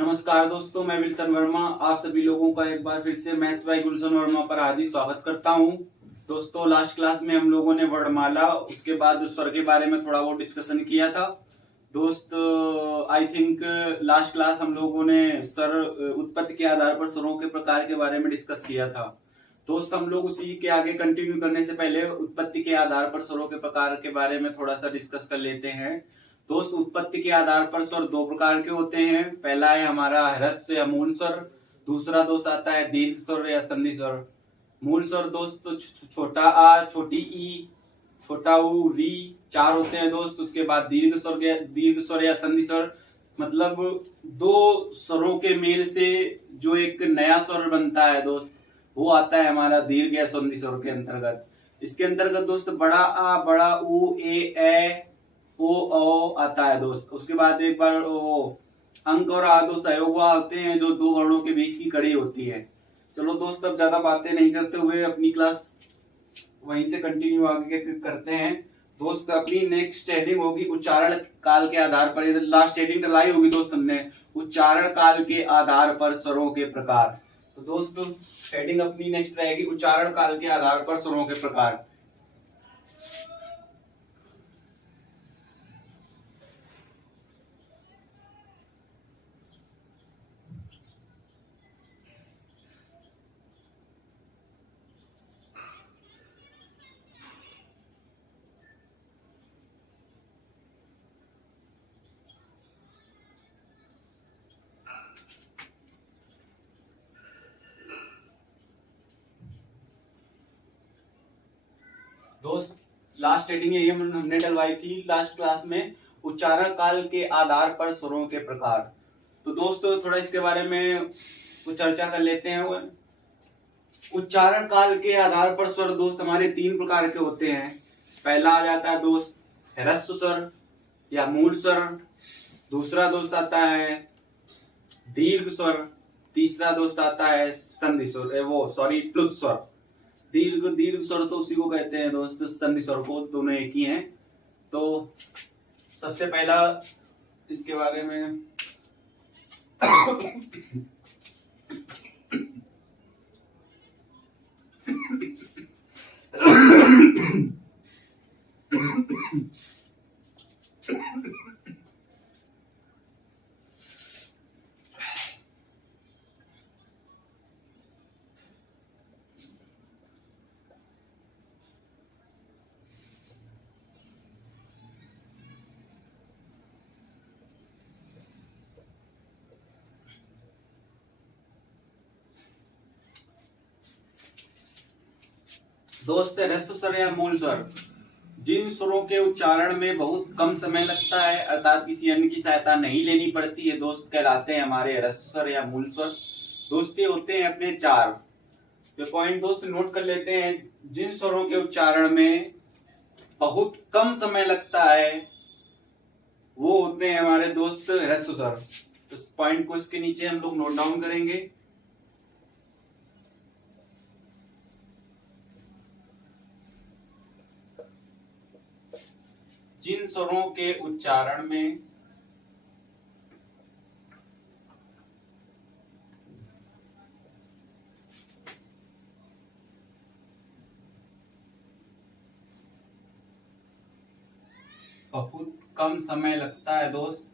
नमस्कार दोस्तों, मैं विल्सन वर्मा आप सभी लोगों का एक बार फिर से मैथ्स बाय गुलशन वर्मा पर हार्दिक स्वागत करता हूं। दोस्तों, लास्ट क्लास में हम लोगों ने वर्णमाला उसके बाद स्वर के बारे में थोड़ा बहुत डिस्कशन किया था। दोस्त, आई थिंक लास्ट क्लास हम लोगों ने स्वर उत्पत्ति के आधार पर स्वरों के प्रकार के बारे में डिस्कस किया था। दोस्त, हम लोग उसी के आगे कंटिन्यू करने से पहले उत्पत्ति के आधार पर स्वरों के प्रकार के बारे में थोड़ा सा डिस्कस कर लेते हैं। दोस्त, उत्पत्ति के आधार पर स्वर दो प्रकार के होते हैं। पहला है हमारा ह्रस्व या मूल स्वर, दूसरा दोस्त आता है दीर्घ स्वर या संधि स्वर। मूल स्वर दोस्त छोटा आ, छोटी ई, छोटा ऊ, री, चार होते हैं दोस्त। उसके बाद दीर्घ स्वर या संधि स्वर, मतलब दो स्वरों के मेल से जो एक नया स्वर बनता है दोस्त, वो आता है हमारा दीर्घ या संधि स्वर के अंतर्गत। इसके अंतर्गत दोस्त बड़ा आ, बड़ा ऊ, ए ओ आता है दोस्त। उसके बाद एक बार वो अंक और आ दोस्त सहयोग आते हैं, जो दो वर्णों के बीच की कड़ी होती है। चलो दोस्त, अब ज्यादा बातें नहीं करते हुए अपनी क्लास वहीं से कंटिन्यू आगे करते हैं। दोस्त, अपनी नेक्स्ट हेडिंग होगी उच्चारण काल के आधार पर। लास्ट हेडिंग डलाई होगी दोस्त हमने, उच्चारण काल के आधार पर स्वरों के प्रकार। तो दोस्त, हेडिंग अपनी नेक्स्ट रहेगी उच्चारण काल के आधार पर स्वरों के प्रकार। दोस्त, लास्ट हेडिंग यही हमने डलवाई थी लास्ट क्लास में, उच्चारण काल के आधार पर स्वरों के प्रकार। तो दोस्तों, थोड़ा इसके बारे में कुछ चर्चा कर लेते हैं। उच्चारण काल के आधार पर स्वर दोस्त हमारे तीन प्रकार के होते हैं। पहला आ जाता है दोस्त ह्रस्व स्वर या मूल स्वर, दूसरा दोस्त आता है दीर्घ स्वर, तीसरा दोस्त आता है संधि स्वर, वो सॉरी प्लुत स्वर। दीर्घ स्वर तो उसी को कहते हैं दोस्त, संधि स्वर को, दोनों एक ही हैं। तो सबसे पहला इसके बारे में दोस्त ह्रस्व स्वर या मूल स्वर, जिन स्वरों के उच्चारण में बहुत कम समय लगता है, अर्थात किसी अन्य की सहायता नहीं लेनी पड़ती है दोस्त, कहलाते हैं हमारे ह्रस्व स्वर या मूल स्वर। दोस्त ये होते हैं अपने चार। तो पॉइंट दोस्त नोट कर लेते हैं, जिन स्वरों के उच्चारण में बहुत कम समय लगता है वो होते हैं हमारे दोस्त ह्रस्व स्वर। तो इस पॉइंट को इसके नीचे हम लोग नोट डाउन करेंगे। जिन स्वरों के उच्चारण में बहुत कम समय लगता है दोस्त,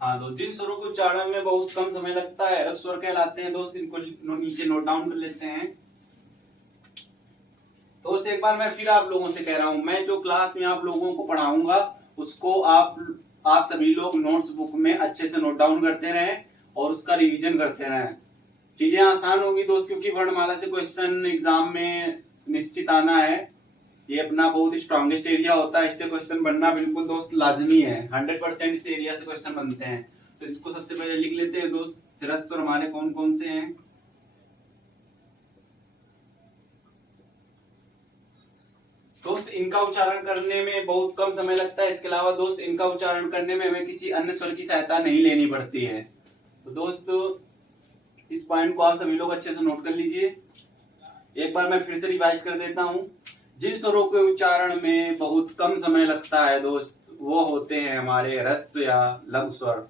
हाँ तो जिन स्वरों के उच्चारण में बहुत कम समय लगता है ह्रस्व स्वर कहलाते हैं दोस्त। इनको नीचे नोट डाउन कर लेते हैं। दोस्त, एक बार मैं फिर आप लोगों से कह रहा हूं, मैं जो क्लास में आप लोगों को पढ़ाऊंगा उसको आप सभी लोग नोट्स बुक में अच्छे से नोट डाउन करते रहें और उसका रिवीजन करते रहें। चीजें आसान होगी दोस्त, क्योंकि वर्णमाला से क्वेश्चन एग्जाम में निश्चित आना है। ये अपना बहुत स्ट्रॉन्गेस्ट एरिया होता है, इससे क्वेश्चन बनना बिल्कुल दोस्त लाजमी है। 100% इस एरिया से क्वेश्चन बनते हैं। तो इसको सबसे पहले लिख लेते हैं दोस्त। ह्रस्व स्वर हमारे कौन कौन से हैं? दोस्त इनका उच्चारण करने में बहुत कम समय लगता है। इसके अलावा दोस्त इनका उच्चारण करने में हमें किसी अन्य स्वर की सहायता नहीं लेनी पड़ती है। तो दोस्त इस पॉइंट को आप सभी लोग अच्छे से नोट कर लीजिए। एक बार मैं फिर से रिवाइज कर देता हूं। जिन स्वरों के उच्चारण में बहुत कम समय लगता है दोस्त, वो होते हैं हमारे ह्रस्व या लघु स्वर।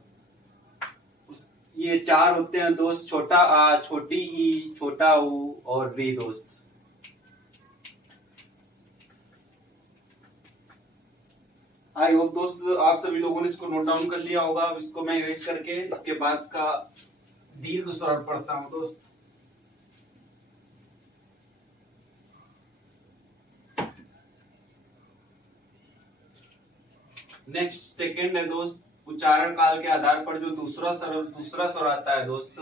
ये चार होते हैं दोस्त, छोटा आ, छोटी ई, छोटा ऊ और री दोस्त। आई होप दोस्त आप सभी लोगों ने इसको नोट डाउन कर लिया होगा। अब इसको मैं इरेज करके इसके बाद का दीर्घ स्वर पढ़ता हूं दोस्त। नेक्स्ट सेकंड है दोस्त, उच्चारण काल के आधार पर जो दूसरा स्वर आता है दोस्त,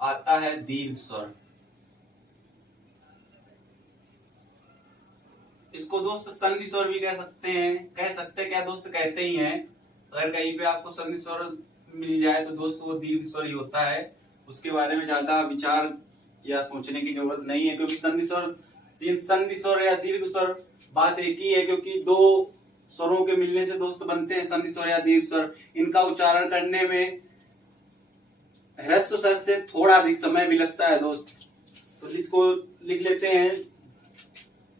आता है दीर्घ स्वर। इसको दोस्त संधि स्वर भी कह सकते हैं। क्या दोस्त, कहते ही हैं। अगर कहीं पे आपको संधि स्वर मिल जाए तो दोस्त वो दीर्घ स्वर ही होता है। उसके बारे में ज्यादा विचार या सोचने की जरूरत नहीं है, क्योंकि संधि स्वर या दीर्घ स्वर बात एक ही है, क्योंकि दो स्वरों के मिलने से दोस्त बनते हैं संधि स्वर या दीर्घ स्वर। इनका उच्चारण करने में ह्रस्व स्वर से थोड़ा अधिक समय भी लगता है दोस्त। तो इसको लिख लेते हैं।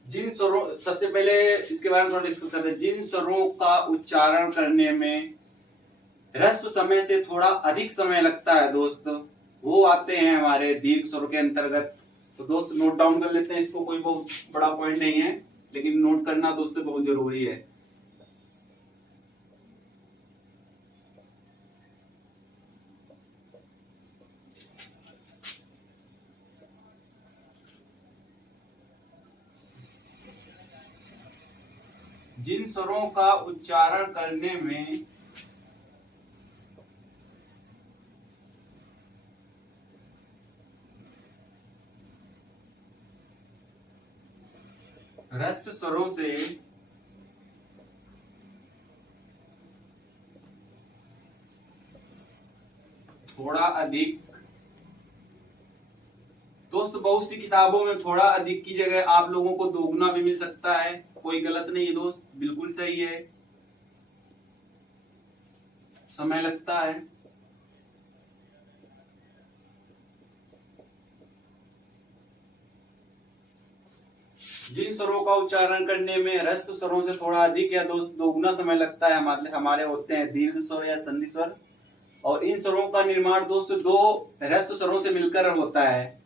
जिन स्वरों, सबसे पहले इसके बारे में थोड़ा डिस्कस करते हैं। जिन स्वरों का उच्चारण करने में ह्रस्व समय से थोड़ा अधिक समय लगता है दोस्त, वो आते हैं हमारे दीर्घ स्वर के अंतर्गत। तो दोस्त नोट डाउन कर लेते हैं इसको। कोई बहुत बड़ा पॉइंट नहीं है, लेकिन नोट करना दोस्त बहुत जरूरी है। जिन स्वरों का उच्चारण करने में ह्रस्व स्वरों से थोड़ा अधिक, दोस्त बहुत सी किताबों में थोड़ा अधिक की जगह आप लोगों को दोगुना भी मिल सकता है। कोई गलत नहीं है दोस्त, बिल्कुल सही है। समय लगता है। जिन स्वरों का उच्चारण करने में ह्रस्व स्वरों से थोड़ा अधिक या दोस्त दोगुना समय लगता है, हमारे होते हैं दीर्घ स्वर या संधि स्वर। और इन स्वरों का निर्माण दोस्त दो ह्रस्व स्वरों से मिलकर होता है।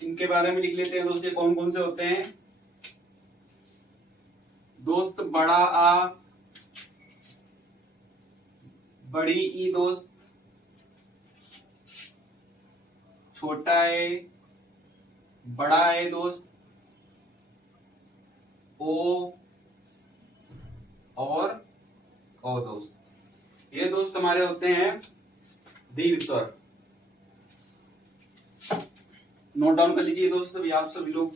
इनके बारे में लिख लेते हैं दोस्त, ये कौन कौन से होते हैं दोस्त। बड़ा आ, बड़ी ई दोस्त, छोटा ए, बड़ा ए दोस्त, ओ और ओ दोस्त। ये दोस्त हमारे होते हैं दीर्घ स्वर। नोट डाउन कर लीजिए दोस्त सभी, आप सभी लोग।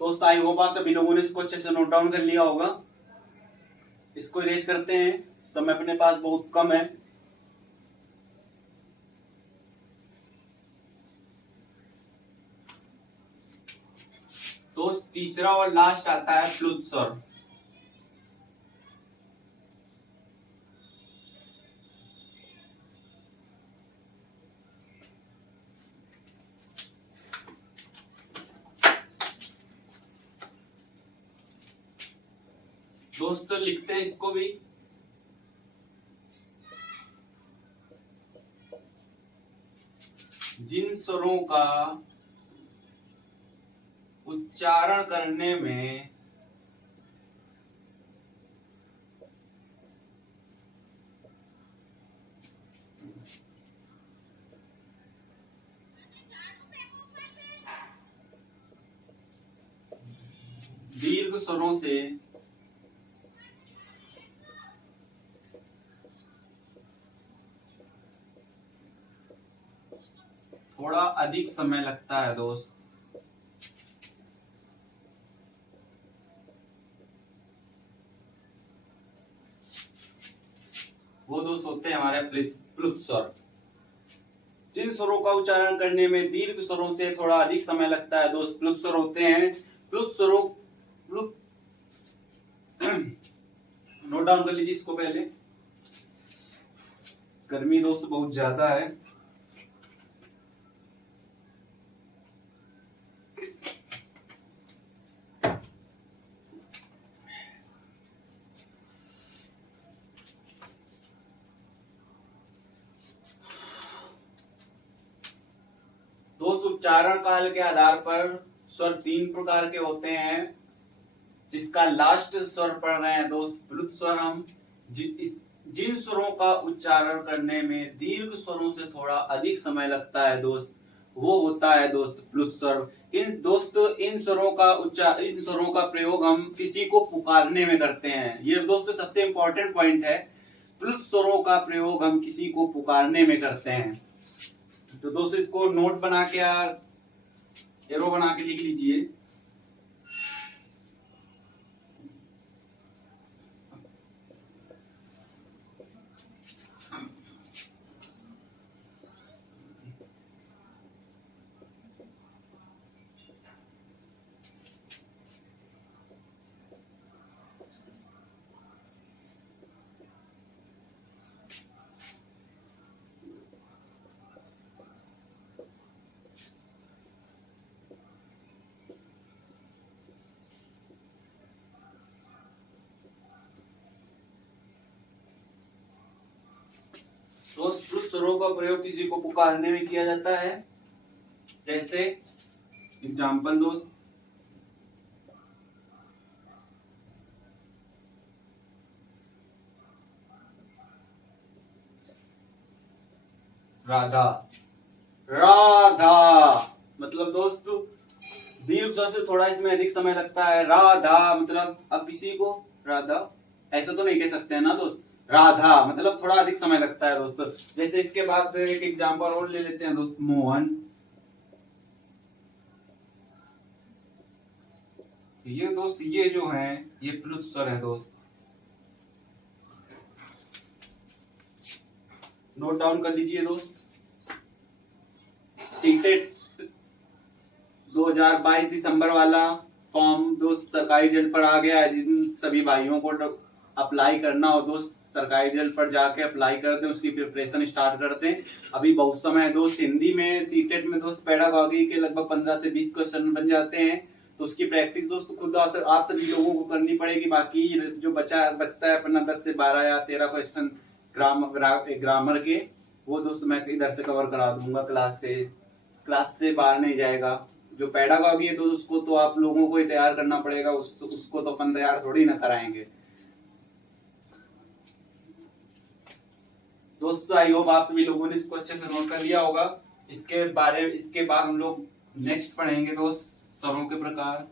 दोस्त आई होप आप सभी लोगों ने इसको अच्छे से नोट डाउन कर लिया होगा। इसको इरेज करते हैं, समय अपने पास बहुत कम है। दोस्त तीसरा और लास्ट आता है प्लुत स्वर। दोस्त लिखते हैं इसको भी। जिन स्वरों का उच्चारण करने में दीर्घ स्वरों से थोड़ा अधिक समय लगता है दोस्त, वो दोस्त होते हैं हमारे प्लुत स्वर। जिन स्वरों का उच्चारण करने में दीर्घ स्वरों से थोड़ा अधिक समय लगता है दोस्त, प्लुत स्वर होते हैं। प्लुत स्वरों प्लुत नोट डाउन कर लीजिए इसको पहले। गर्मी दोस्त बहुत ज्यादा है। दोस्त उच्चारण काल के आधार पर स्वर 3 प्रकार के होते हैं, जिसका लास्ट स्वर पढ़ रहे हैं दोस्त प्लुत स्वर हम। जिन स्वरों का उच्चारण करने में दीर्घ स्वरों से थोड़ा अधिक समय लगता है दोस्त, वो होता है दोस्त प्लुत स्वर। इन स्वरों का प्रयोग हम किसी को पुकारने में करते हैं। ये दोस्तों सबसे इंपॉर्टेंट पॉइंट है, प्लुत स्वरों का प्रयोग हम किसी को पुकारने में करते हैं। तो दोस्तों इसको नोट बना के यार एरो बना के लिख लीजिए। दोस्त प्लुत स्वरों का प्रयोग किसी को पुकारने में किया जाता है। जैसे एग्जाम्पल दोस्त, राधा। राधा मतलब दोस्त दीर्घ स्वर से थोड़ा इसमें अधिक समय लगता है। राधा मतलब अब किसी को राधा ऐसा तो नहीं कह सकते हैं ना दोस्त, राधा मतलब थोड़ा अधिक समय लगता है दोस्त। जैसे इसके बाद एक एग्जांपल और ले लेते हैं दोस्त, मोहन। ये दोस्त ये जो है ये प्लुत स्वर है दोस्त, नोट डाउन कर लीजिए दोस्त। सीटेट 2022 दिसंबर वाला फॉर्म दोस्त सरकारी रिजल्ट पर आ गया है। जिन सभी भाइयों को अप्लाई करना हो दोस्त, सरकारी रिजल्ट पर जाके अप्लाई करते हैं, उसकी प्रिपरेशन स्टार्ट करते हैं। अभी बहुत समय है दोस्त। हिंदी में सीटेट में दोस्त पेडागॉजी के लगभग 15 से 20 क्वेश्चन बन जाते हैं, तो उसकी प्रैक्टिस दोस्त खुद आप सभी लोगों को करनी पड़ेगी। बाकी जो बचता है अपना 10 से 12 या 13 क्वेश्चन ग्रामर के, वो दोस्त मैं इधर से कवर करा दूंगा, क्लास से बाहर नहीं जाएगा। जो पेडागॉजी है तो उसको तो आप लोगों को ही तैयार करना पड़ेगा, उसको तो अपन तैयार थोड़ी ना कराएंगे दोस्तों। आई होप आप सभी लोगों ने इसको अच्छे से नोट कर लिया होगा। इसके बाद हम लोग नेक्स्ट पढ़ेंगे दोस्त स्वरों के प्रकार।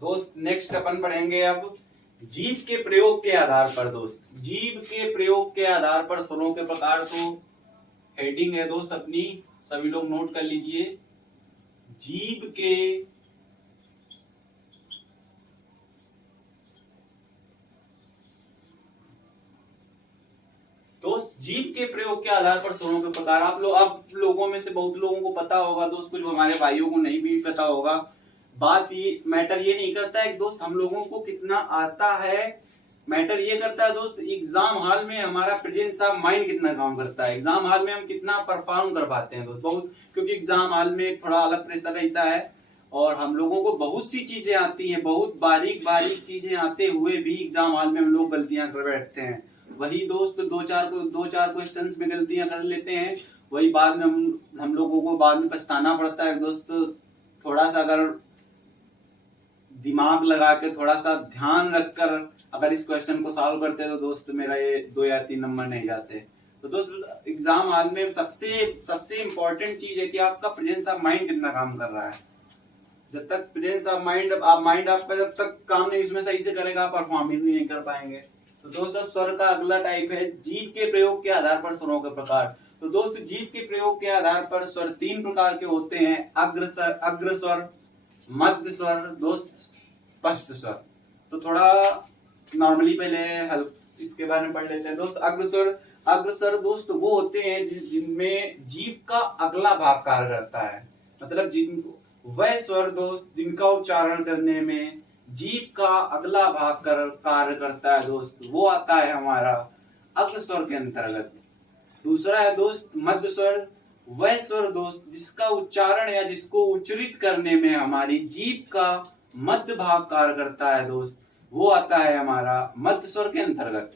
दोस्त नेक्स्ट अपन पढ़ेंगे अब जीभ के प्रयोग के आधार पर दोस्त। जीभ के प्रयोग के आधार पर स्वरों के प्रकार, तो हेडिंग है दोस्त अपनी, सभी लोग नोट कर लीजिए। जीभ के दोस्त जीभ के प्रयोग के आधार पर स्वरों के प्रकार। आप लोगों में से बहुत लोगों को पता होगा दोस्त, कुछ हमारे भाइयों को नहीं भी पता होगा। बात ये मैटर ये नहीं करता है दोस्त हम लोगों को कितना आता है, मैटर ये करता है दोस्त एग्जाम हॉल में हमारा प्रेजेंस ऑफ माइंड कितना काम करता है, एग्जाम हॉल में हम कितना परफॉर्म कर पाते हैं दोस्त। बहुत, क्योंकि एग्जाम हॉल में थोड़ा अलग प्रेशर रहता है और हम लोगों को बहुत सी चीजें आती हैं, बहुत बारीक बारीक चीजें आते हुए भी एग्जाम हॉल में हम लोग गलतियां कर बैठते हैं। वही दोस्त दो चार क्वेश्चंस में गलतियां कर लेते हैं, वही बाद में हम लोगों को बाद में पछताना पड़ता है दोस्त। थोड़ा सा अगर दिमाग लगा के थोड़ा सा ध्यान रखकर अगर इस क्वेश्चन को सॉल्व करते तो दोस्त मेरा ये 2 या 3 नंबर नहीं जाते। तो दोस्त एग्जाम हॉल में सबसे इंपॉर्टेंट चीज है कि आपका प्रेजेंस ऑफ माइंड कितना काम कर रहा है। जब तक प्रेजेंस ऑफ माइंड आपका जब तक काम नहीं उसमें सही से करेगा, आप परफॉर्म भी नहीं कर पाएंगे। तो दोस्तों स्वर का अगला टाइप है जीभ के प्रयोग के आधार पर स्वरों के प्रकार। तो दोस्त जीभ के प्रयोग के आधार पर स्वर 3 प्रकार के होते हैं, अग्र स्वर, मध्य स्वर, दोस्त पश्च स्वर। तो थोड़ा नॉर्मली पहले इसके बारे में पढ़ लेते हैं दोस्त। अग्र स्वर दोस्त वो होते हैं जिनमें जीभ का अगला भाग कार्य करता है, मतलब वह स्वर दोस्त जिनका उच्चारण करने में जीभ का अगला भाग कार्य करता है दोस्त, वो आता है हमारा अग्र स्वर के अंतर्गत। दूसरा है दोस्त मध्य स्वर, वह स्वर दोस्त जिसका उच्चारण या जिसको उच्चरित करने में हमारी जीभ का मध्य भाग कार्य करता है दोस्त, वो आता है हमारा मध्य स्वर के अंतर्गत।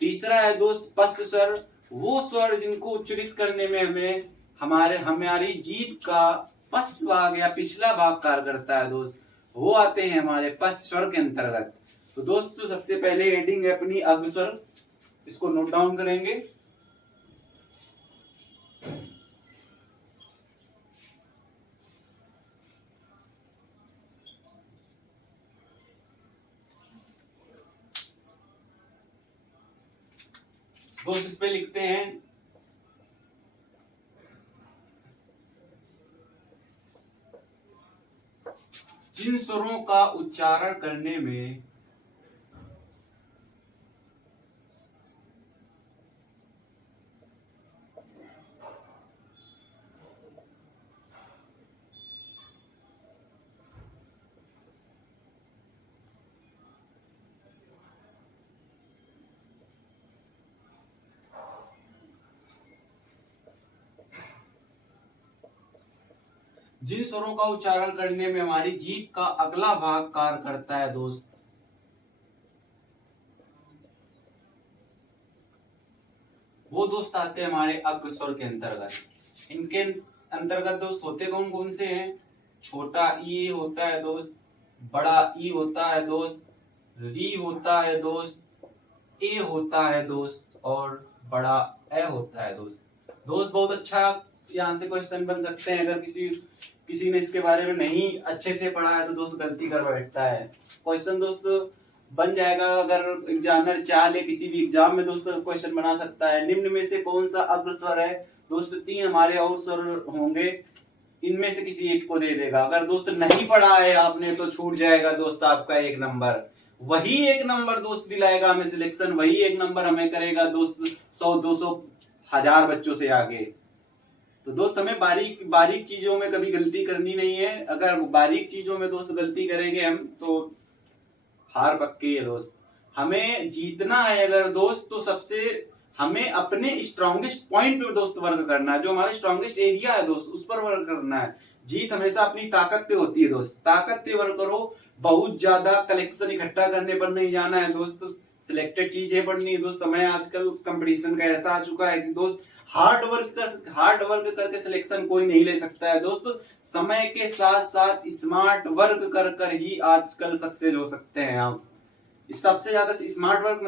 तीसरा है दोस्त पश्च स्वर, वो स्वर जिनको उच्चरित करने में हमारी जीभ का पश्च भाग या पिछला भाग कार्य करता है दोस्त, वो आते हैं हमारे पश्च स्वर के अंतर्गत। तो दोस्तों सबसे पहले हेडिंग है अपनी अग्र स्वर, इसको नोट डाउन करेंगे। दोस्त इस पे लिखते हैं जिन स्वरों का उच्चारण करने में जिन स्वरों का उच्चारण करने में हमारी जीभ का अगला भाग कार्य करता है दोस्त, वो दोस्त आते हैं हमारे अग्र स्वर के अंतर्गत। इनके अंतर्गत दोस्त होते कौन कौन से हैं? छोटा ई होता है दोस्त, बड़ा ई होता है दोस्त, री होता है दोस्त, ए होता है दोस्त, और बड़ा ए होता है दोस्त। दोस्त बहुत अच्छा यहाँ से क्वेश्चन बन सकते हैं, अगर किसी ने इसके बारे में नहीं अच्छे से पढ़ा है तो दोस्त गलती कर बैठता है। क्वेश्चन दोस्त बन जाएगा, अगर एग्जामिनर चाह ले किसी भी एग्जाम में दोस्त क्वेश्चन बना सकता है। निम्न में से कौन सा अग्र स्वर है? दोस्त 3 हमारे और स्वर होंगे, इनमें से किसी एक को दे देगा। अगर दोस्त नहीं पढ़ा है आपने तो छूट जाएगा दोस्त आपका 1 नंबर। वही 1 नंबर दोस्त दिलाएगा हमें सिलेक्शन, वही 1 नंबर हमें करेगा दोस्त 100, 200, 1000 बच्चों से आगे। तो दोस्त हमें बारीक चीजों में कभी गलती करनी नहीं है। अगर बारीक चीजों में दोस्त गलती करेंगे हम तो हार पक्की है दोस्त। हमें जीतना है अगर दोस्त तो सबसे हमें अपने स्ट्रॉन्गेस्ट पॉइंट पे दोस्त वर्क करना है, जो हमारा स्ट्रॉन्गेस्ट एरिया है दोस्त उस पर वर्क करना है। जीत हमेशा अपनी ताकत पे होती है दोस्त, ताकत पे वर्क करो। बहुत ज्यादा कलेक्शन इकट्ठा करने पर नहीं जाना है दोस्त, सिलेक्टेड चीजें पढ़नी है दोस्त। समय आजकल कंपटीशन का ऐसा आ चुका है कि दोस्त हार्ड वर्क करके सिलेक्शन कोई नहीं ले सकता है दोस्त। समय के साथ साथ स्मार्ट वर्क कर कर ही आजकल सक्सेस हो सकते हैं आप। सबसे ज्यादा स्मार्ट वर्क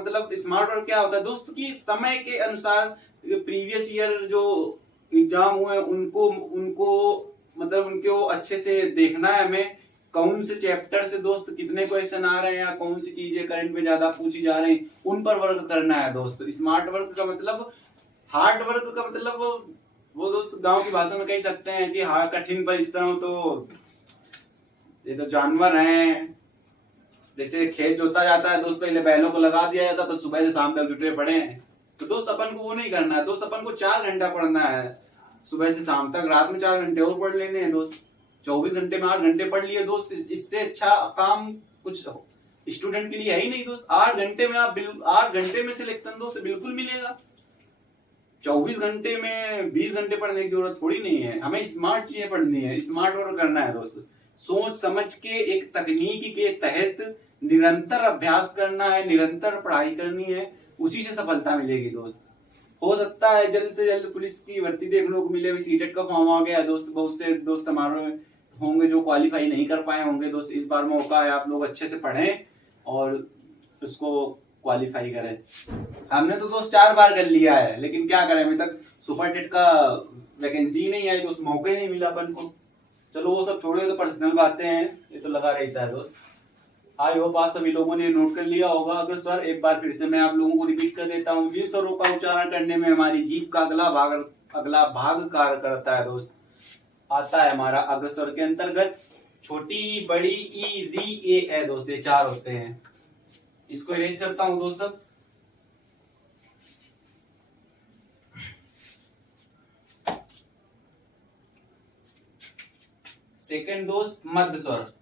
क्या होता है दोस्त कि समय के अनुसार प्रीवियस ईयर जो एग्जाम हुए उनको अच्छे से देखना है हमें। कौन से चैप्टर से दोस्त कितने क्वेश्चन आ रहे हैं या कौन सी चीजें करंट में ज्यादा पूछी जा रही हैं, उन पर वर्क करना है दोस्त। स्मार्ट वर्क का मतलब, हार्ड वर्क का मतलब वो दोस्त गांव की भाषा में कह सकते हैं कि हाँ कठिन परिश्रम। तो ये तो जानवर हैं, जैसे खेत जोता जाता है दोस्त, पहले बैलों को लगा दिया जाता तो सुबह से शाम तक जुटे पड़े हैं। तो दोस्त अपन को वो नहीं करना है दोस्त, अपन को 4 घंटा पढ़ना है सुबह से शाम तक। रात में 4 घंटे और पढ़ लेने हैं दोस्त। 24 घंटे में 8 घंटे पढ़ लिए दोस्त, इससे अच्छा काम कुछ स्टूडेंट के लिए है ही नहीं दोस्त। 8 घंटे में 8 घंटे में सिलेक्शन दोस्त बिल्कुल मिलेगा। 24 घंटे में 20 घंटे पढ़ने की जरूरत थोड़ी नहीं है। हमें स्मार्ट चीजें पढ़नी है, स्मार्ट वर्क करना है दोस्त। सोच समझ के एक तकनीकी के तहत निरंतर अभ्यास करना है, निरंतर पढ़ाई करनी है, उसी से सफलता मिलेगी दोस्त। हो सकता है जल्द से जल्द पुलिस की भर्ती देखने को मिले। सीटेट का फॉर्म आ गया दोस्त, बहुत से दोस्त हमारे होंगे जो क्वालिफाई नहीं कर पाए होंगे दोस्त। इस बार मौका है, आप लोग अच्छे से पढ़ें और उसको क्वालिफाई करें। हमने तो दोस्त 4 बार कर लिया है, लेकिन क्या करें, अभी तक सुपर टेट का वैकेंसी नहीं आई, दोस्त मौका ही नहीं मिला अपन को। चलो वो सब छोड़ो, तो पर्सनल बातें हैं, ये तो लगा रहता है दोस्त। आई होप आप सभी लोगों ने नोट कर लिया होगा। अगर सर एक बार फिर से मैं आप लोगों को रिपीट कर देता हूँ। जिन स्वरों का उच्चारण करने में हमारी जीभ का अगला भाग कार्य करता है दोस्त, आता है हमारा अग्रस्वर के अंतर्गत। छोटी, बड़ी, ई, री, ए दोस्त, ये 4 होते हैं। इसको इरेज करता हूं दोस्त। अब सेकंड दोस्त मध्य स्वर।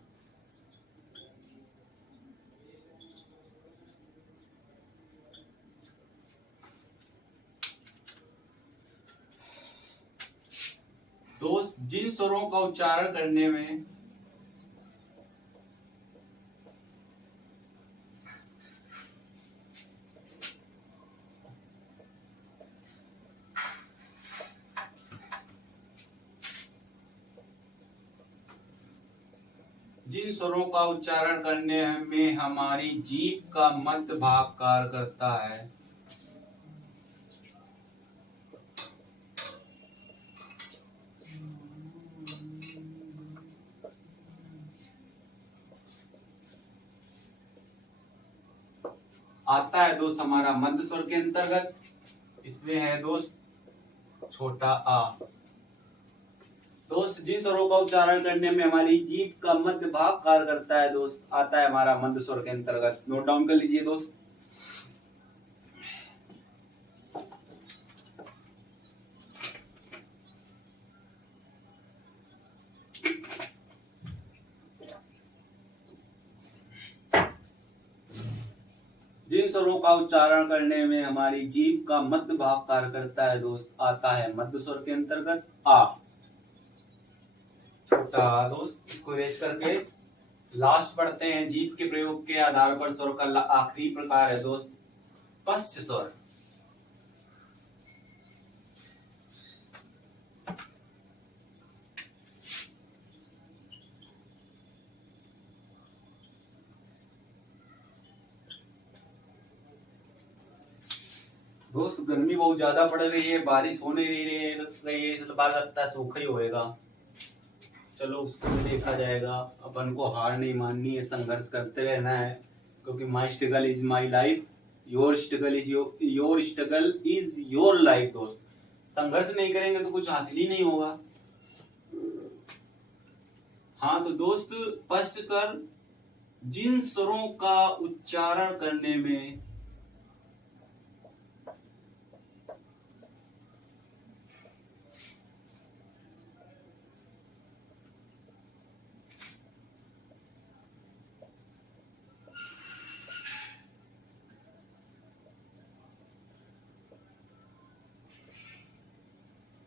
दोस्त जिन स्वरों का उच्चारण करने में जिन स्वरों का उच्चारण करने में हमारी जीभ का मध्य भाग कार्य करता है, आता है दोस्त हमारा मध्य स्वर के अंतर्गत। इसमें है दोस्त छोटा आ। दोस्त जिन स्वरों का उच्चारण करने में हमारी जीभ का मध्य भाग कार्य करता है दोस्त, आता है हमारा मध्य स्वर के अंतर्गत। नोट डाउन कर लीजिए दोस्त। जिन स्वरों का उच्चारण करने में हमारी जीभ का मध्य भाग कार्य करता है दोस्त, आता है मध्य स्वर के अंतर्गत आ। छोटा आ दोस्त, इसको इरेज करके लास्ट पढ़ते हैं। जीभ के प्रयोग के आधार पर स्वर का आखिरी प्रकार है दोस्त पश्च स्वर। दोस्त गर्मी बहुत ज्यादा पड़ रही है, बारिश होने नहीं रही है, इसलिए बात लगता है सूखा ही होएगा। चलो उसको भी देखा जाएगा। अपन को हार नहीं माननी है, संघर्ष करते रहना है, क्योंकि माई struggle is my life, your struggle is your life. दोस्त संघर्ष नहीं करेंगे तो कुछ हासिल ही नहीं होगा। हाँ तो दोस्त पश्च स्वर जिन स्वरों का उच्चारण करने में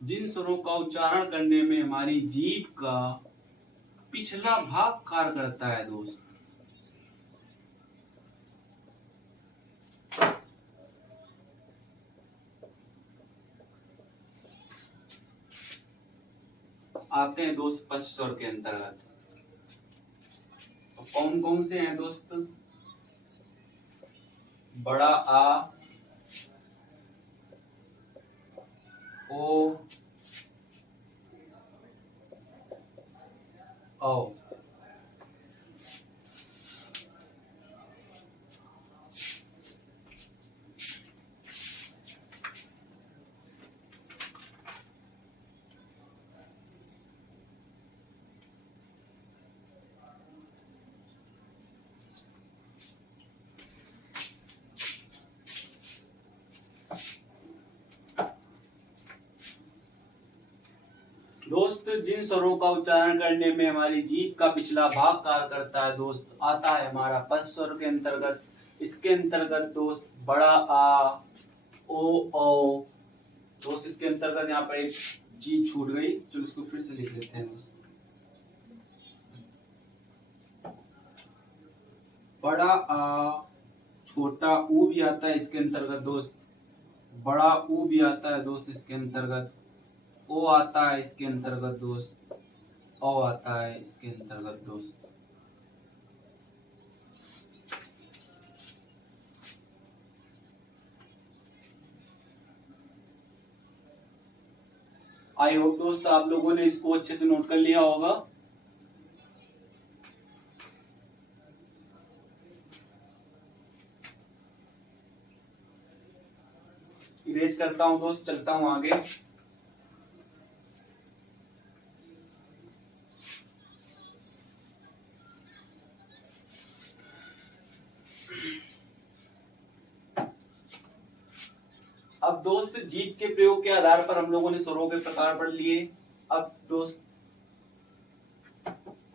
जिन स्वरों का उच्चारण करने में हमारी जीभ का पिछला भाग कार्य करता है दोस्त, आते हैं दोस्त पश्च स्वर के अंतर्गत। तो कौन कौन से हैं दोस्त? बड़ा आ, ओ, औ। दोस्त जिन स्वरों का उच्चारण करने में हमारी जीभ का पिछला भाग कार्य करता है दोस्त, आता है हमारा पश्च स्वर के अंतर्गत। इसके अंतर्गत दोस्त बड़ा आ, ओ, औ। दोस्त इसके अंतर्गत यहाँ पर एक चीज छूट गई, चलो इसको फिर से लिख लेते हैं दोस्त। बड़ा आ, छोटा ऊ भी आता है इसके अंतर्गत दोस्त। बड़ा ऊ भी आता है दोस्त इसके अंतर्गत। ओ आता है इसके अंतर्गत दोस्त। औ आता है इसके अंतर्गत दोस्त। आई होप दोस्त आप लोगों ने इसको अच्छे से नोट कर लिया होगा। करता हूँ दोस्त, चलता हूँ आगे। अब दोस्त जीभ के प्रयोग के आधार पर हम लोगों ने स्वरों के प्रकार पढ़ लिए। अब दोस्त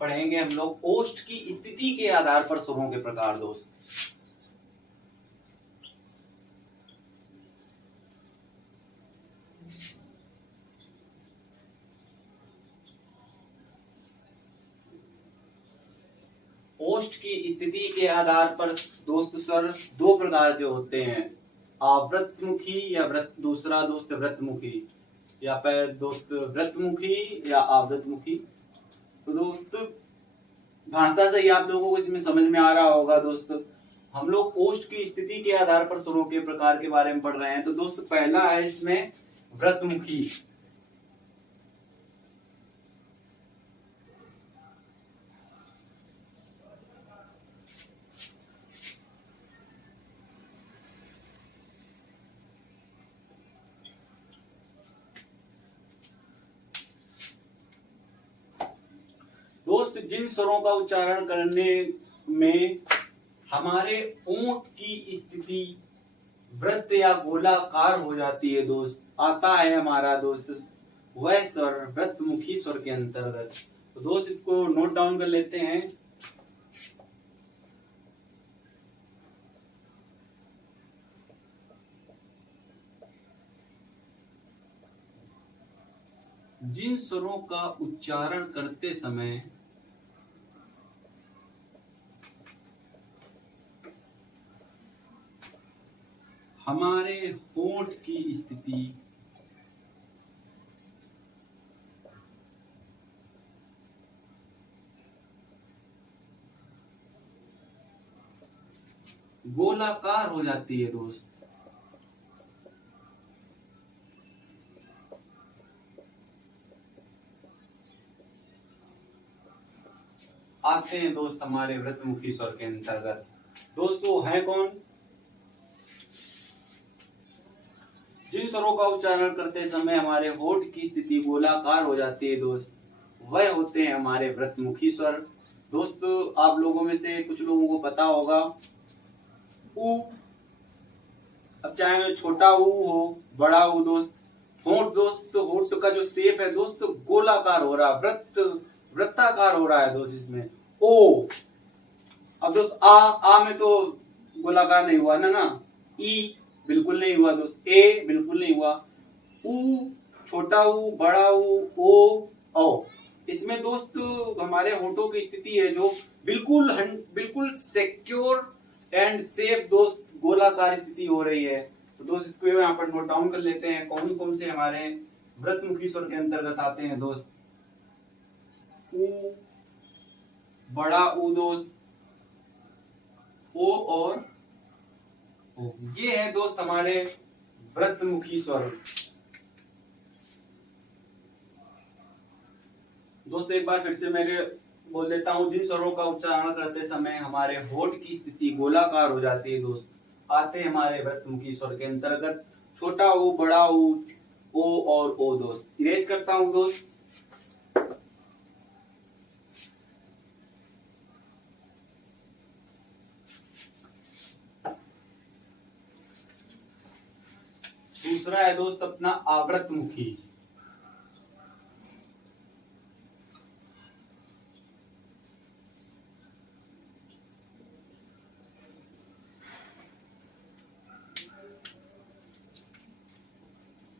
पढ़ेंगे हम लोग ओष्ठ की स्थिति के आधार पर स्वरों के प्रकार। दोस्त ओष्ठ की स्थिति के आधार पर दोस्त स्वर दो प्रकार के होते हैं, आवृतमुखी या दूसरा दोस्त व्रतमुखी, या फिर दोस्त व्रतमुखी या आवृतमुखी। तो दोस्त भाषा से ही आप लोगों को इसमें समझ में आ रहा होगा। दोस्त हम लोग ओष्ठ की स्थिति के आधार पर स्वरों के प्रकार के बारे में पढ़ रहे हैं। तो दोस्त पहला है इसमें व्रतमुखी। दोस्त जिन स्वरों का उच्चारण करने में हमारे ओंठ की स्थिति वृत्त या गोलाकार हो जाती है, दोस्त आता है हमारा दोस्त वह स्वर व्रतमुखी स्वर के अंतर्गत। तो दोस्त इसको नोट डाउन कर लेते हैं। जिन स्वरों का उच्चारण करते समय हमारे होंठ की स्थिति गोलाकार हो जाती है, दोस्त आते हैं दोस्त हमारे व्रतमुखी स्वर के अंतर्गत। दोस्तों है कौन? जिन स्वरों का उच्चारण करते समय हमारे होठ की स्थिति गोलाकार हो जाती है, दोस्त वह होते हैं हमारे व्रतमुखी स्वर। दोस्त आप लोगों में से कुछ लोगों को पता होगा ऊ, अब चाहे छोटा ऊ हो बड़ा ऊ, दोस्त होठ दोस्त होठ का जो शेप है दोस्त गोलाकार हो रहा, वृत्ताकार हो रहा है दोस्त इसमें। ओ अब दोस्त आ में तो गोलाकार नहीं हुआ ना ई बिल्कुल नहीं हुआ दोस्त, ए बिल्कुल नहीं हुआ, ऊ छोटा ऊ बड़ा ऊ ओ औ। इसमें दोस्त हमारे होठों की स्थिति है जो बिल्कुल सिक्योर एंड सेफ दोस्त गोलाकार स्थिति हो रही है। तो दोस्त इसको यहाँ पर नोट डाउन कर लेते हैं कौन कौन से हमारे व्रतमुखी स्वर के अंतर्गत आते हैं। दोस्त ऊ बड़ा ऊ दोस्त ओ और ओ, ये है दोस्त हमारे व्रतमुखी स्वर। दोस्त एक बार फिर से मैं बोल देता हूं, जिन स्वरों का उच्चारण करते समय हमारे होठ की स्थिति गोलाकार हो जाती है दोस्त आते हैं हमारे व्रतमुखी स्वर के अंतर्गत छोटा ऊ बड़ा ऊ ओ और ओ। दोस्त इरेज करता हूं दोस्त। दूसरा है दोस्त अपना आवृतमुखी।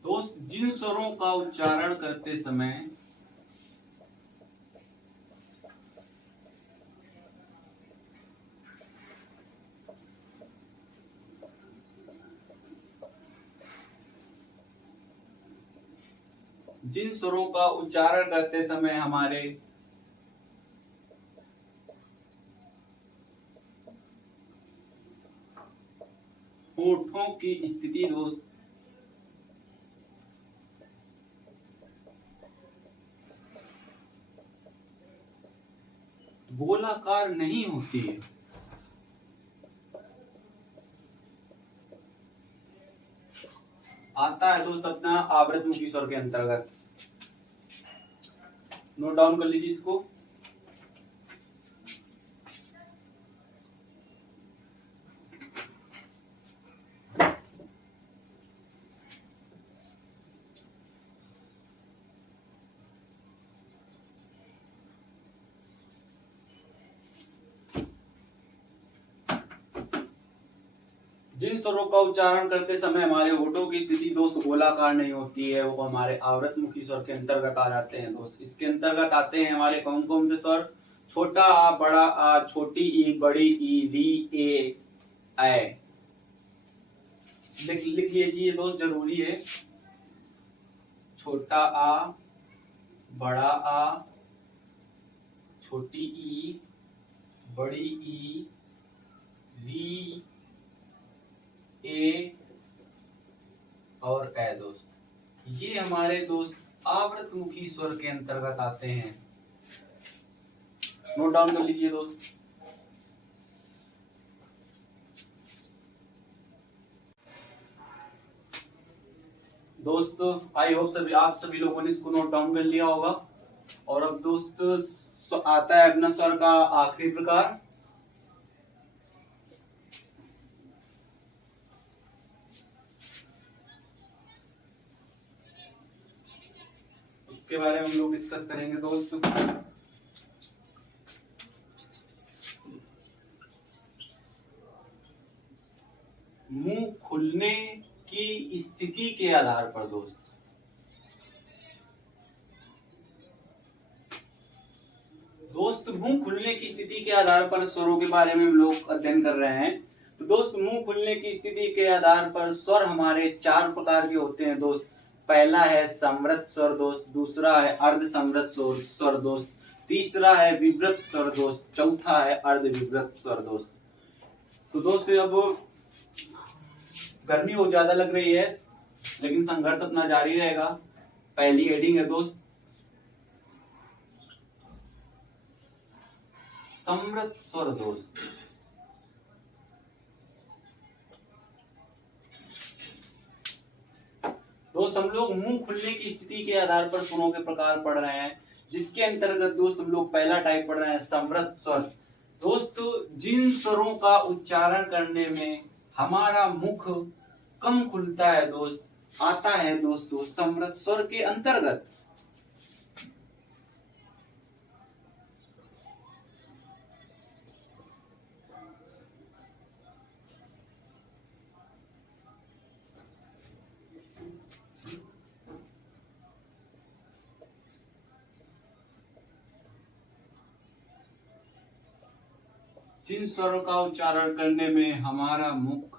दोस्त जिन स्वरों का उच्चारण करते समय हमारे होठों की स्थिति दोस्त गोलाकार नहीं होती है, आता आता है दोस्त अपना आवृतमुखी स्वर के अंतर्गत। नोट डाउन कर लीजिए इसको। जिन स्वरों का उच्चारण करते समय हमारे होठों की स्थिति दोस्त गोलाकार नहीं होती है, वो हमारे आवृतमुखी स्वर के अंतर्गत आ जाते हैं दोस्त। इसके अंतर्गत आते हैं हमारे कौन कौन से स्वर? छोटा आ, बड़ा आ, छोटी ई, बड़ी ई, री, ए, ऐ। लिख लीजिए दोस्त, जरूरी है। छोटा आ, बड़ा आ, छोटी ई, बड़ी ई, री, ए और ए दोस्त, ये हमारे दोस्त आवृतमुखी स्वर के अंतर्गत आते हैं। नोट डाउन कर लीजिए दोस्त। दोस्तों आई होप आप सभी लोगों ने इसको नोट डाउन कर लिया होगा। और अब दोस्त आता है अपना स्वर का आखिरी प्रकार। उसके बारे में हम लोग डिस्कस करेंगे दोस्त। मुंह खुलने की स्थिति के आधार पर दोस्त, मुंह खुलने की स्थिति के आधार पर स्वरों के बारे में हम लोग अध्ययन कर रहे हैं। तो दोस्त मुंह खुलने की स्थिति के आधार पर स्वर हमारे 4 प्रकार के होते हैं दोस्त। पहला है समृत स्वर दोस्त, दूसरा है अर्ध समृत स्वर दोस्त, तीसरा है विवृत स्वर दोस्त, चौथा है अर्ध विवृत स्वर दोस्त। तो दोस्त अब गर्मी बहुत ज्यादा लग रही है, लेकिन संघर्ष अपना जारी रहेगा। पहली हेडिंग है दोस्त समृत स्वर दोस्त। दोस्त हम लोग मुंह खुलने की स्थिति के आधार पर स्वरों के प्रकार पढ़ रहे हैं, जिसके अंतर्गत दोस्त हम लोग पहला टाइप पढ़ रहे हैं समृत स्वर। दोस्त जिन स्वरों का उच्चारण करने में हमारा मुख कम खुलता है दोस्त, आता है दोस्तों समृत स्वर के अंतर्गत। जिन स्वरों का उच्चारण करने में हमारा मुख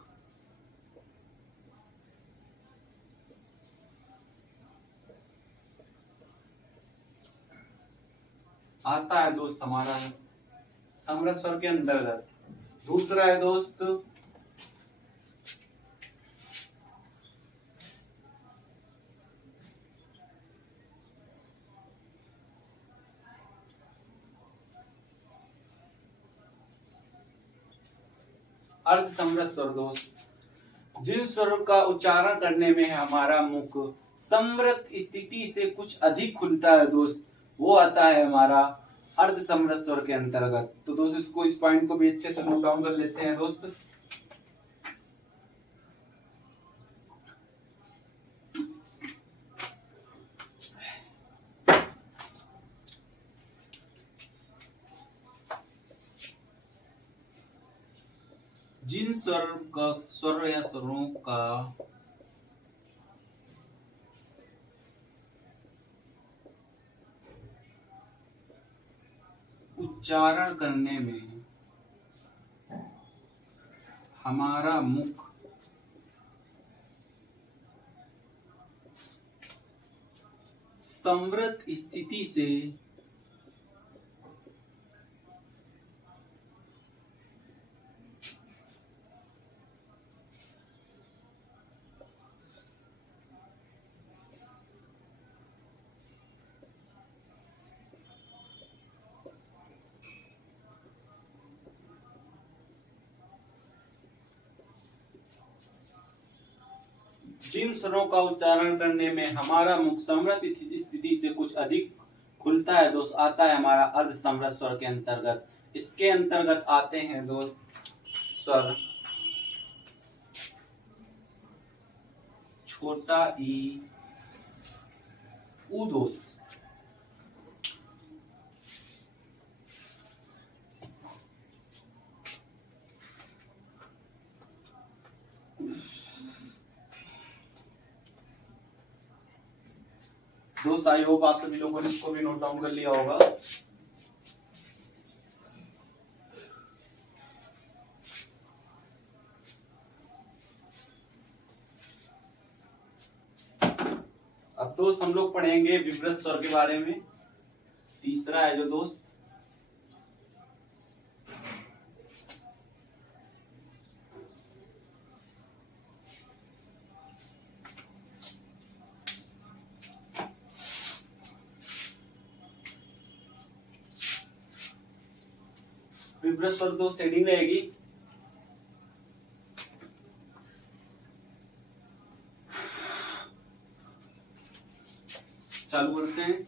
आता है दोस्त हमारा समृत स्वर के अंतर्गत। दूसरा है दोस्त अर्ध समृत स्वर दोस्त। जिन स्वरों का उच्चारण करने में हमारा मुख समृत स्थिति से कुछ अधिक खुलता है दोस्त, वो आता है हमारा अर्ध समृत स्वर के अंतर्गत। तो दोस्त इसको, इस पॉइंट को भी अच्छे से नोट डाउन कर लेते हैं दोस्त। जिन स्वर या स्वरों का उच्चारण करने में हमारा मुख समृत स्थिति से जिन स्वरों का उच्चारण करने में हमारा मुख समृत स्थिति से कुछ अधिक खुलता है दोस्त, आता है हमारा अर्ध समृत स्वर के अंतर्गत। इसके अंतर्गत आते हैं दोस्त स्वर छोटा ई, ऊ दोस्त। दोस्त आई होप आप सभी लोगों ने इसको भी नोट डाउन कर लिया होगा। अब दोस्त हम लोग पढ़ेंगे विवृत स्वर के बारे में। तीसरा है जो दोस्त विवृत स्वर दोस्त हेडिंग रहेगी चालू करते हैं।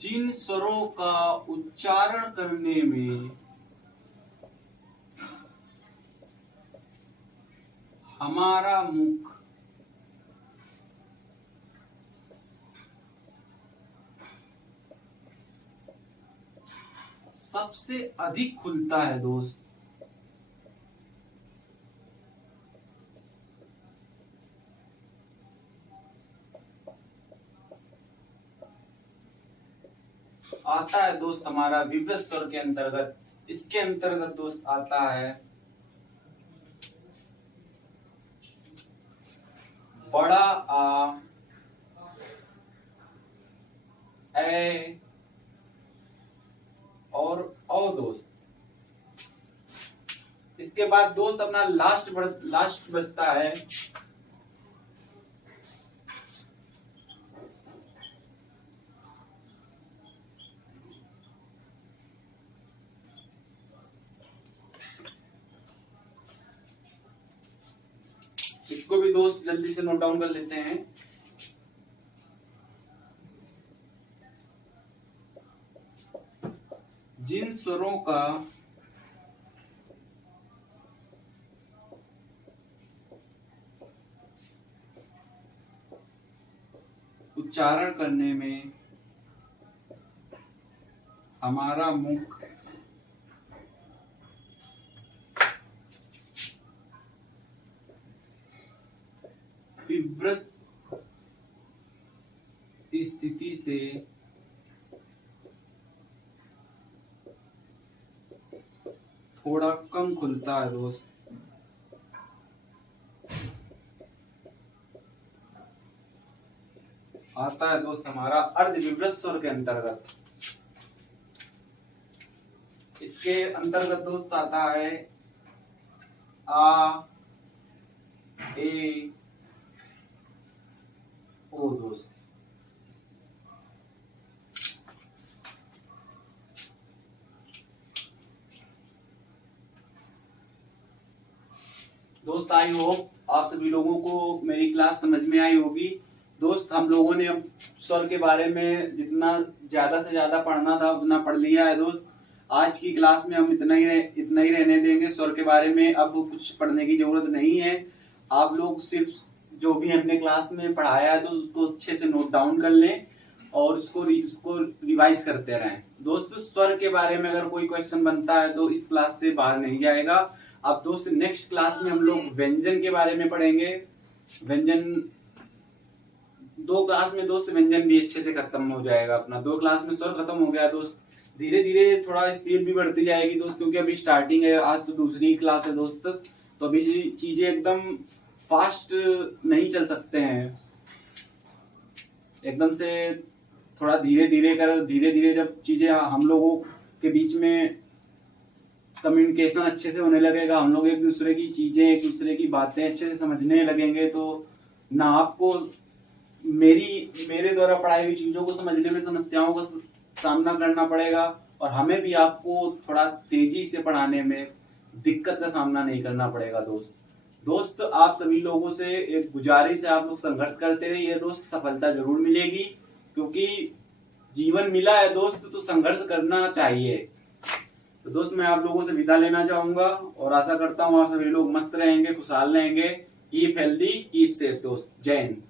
जिन स्वरों का उच्चारण करने में हमारा मुख सबसे अधिक खुलता है दोस्त, आता है दोस्त हमारा विवृत स्वर के अंतर्गत। इसके अंतर्गत दोस्त आता है बड़ा आ, ए और औ दोस्त। इसके बाद दोस्त अपना लास्ट बचता है इसको भी दोस्त जल्दी से नोट डाउन कर लेते हैं। जिन स्वरों का उच्चारण करने में हमारा मुख विवृत स्थिति से थोड़ा कम खुलता है दोस्त, आता है दोस्त हमारा अर्धविवृत स्वर के अंतर्गत। इसके अंतर्गत दोस्त आता है आ, ए, ओ दोस्त। दोस्त आई होप आप सभी लोगों को मेरी क्लास समझ में आई होगी। दोस्त हम लोगों ने अब स्वर के बारे में जितना ज्यादा से ज्यादा पढ़ना था उतना पढ़ लिया है दोस्त। आज की क्लास में हम इतना ही रहने देंगे स्वर के बारे में। अब कुछ पढ़ने की जरूरत नहीं है। आप लोग सिर्फ जो भी हमने क्लास में पढ़ाया है तो उसको अच्छे से नोट डाउन कर लें और उसको रिवाइज करते रहें। दोस्त स्वर के बारे में अगर कोई क्वेश्चन बनता है तो इस क्लास से बाहर नहीं जाएगा। अब दोस्त नेक्स्ट क्लास में हम लोग व्यंजन के बारे में पढ़ेंगे। व्यंजन 2 क्लास में दोस्त व्यंजन भी अच्छे से खत्म हो जाएगा अपना। 2 क्लास में स्वर खत्म हो गया दोस्त। धीरे धीरे थोड़ा स्पीड भी बढ़ती जाएगी दोस्त, क्योंकि अभी स्टार्टिंग है। आज तो दूसरी क्लास है दोस्त, तो अभी चीजें एकदम फास्ट नहीं चल सकते हैं। एकदम से थोड़ा धीरे धीरे जब चीजें हम लोगों के बीच में कम्युनिकेशन अच्छे से होने लगेगा, हम लोग एक दूसरे की चीजें एक दूसरे की बातें अच्छे से समझने लगेंगे, तो ना आपको मेरे द्वारा पढ़ाई हुई चीजों को समझने में समस्याओं का सामना करना पड़ेगा और हमें भी आपको थोड़ा तेजी से पढ़ाने में दिक्कत का सामना नहीं करना पड़ेगा दोस्त आप सभी लोगों से एक गुजारिश है, आप लोग संघर्ष करते रहिए दोस्त, सफलता जरूर मिलेगी, क्योंकि जीवन मिला है दोस्त तो संघर्ष करना चाहिए। तो दोस्त मैं आप लोगों से विदा लेना चाहूंगा और आशा करता हूँ आप सभी लोग मस्त रहेंगे, खुशहाल रहेंगे। कीप हेल्दी, कीप सेफ दोस्त। जय हिंद।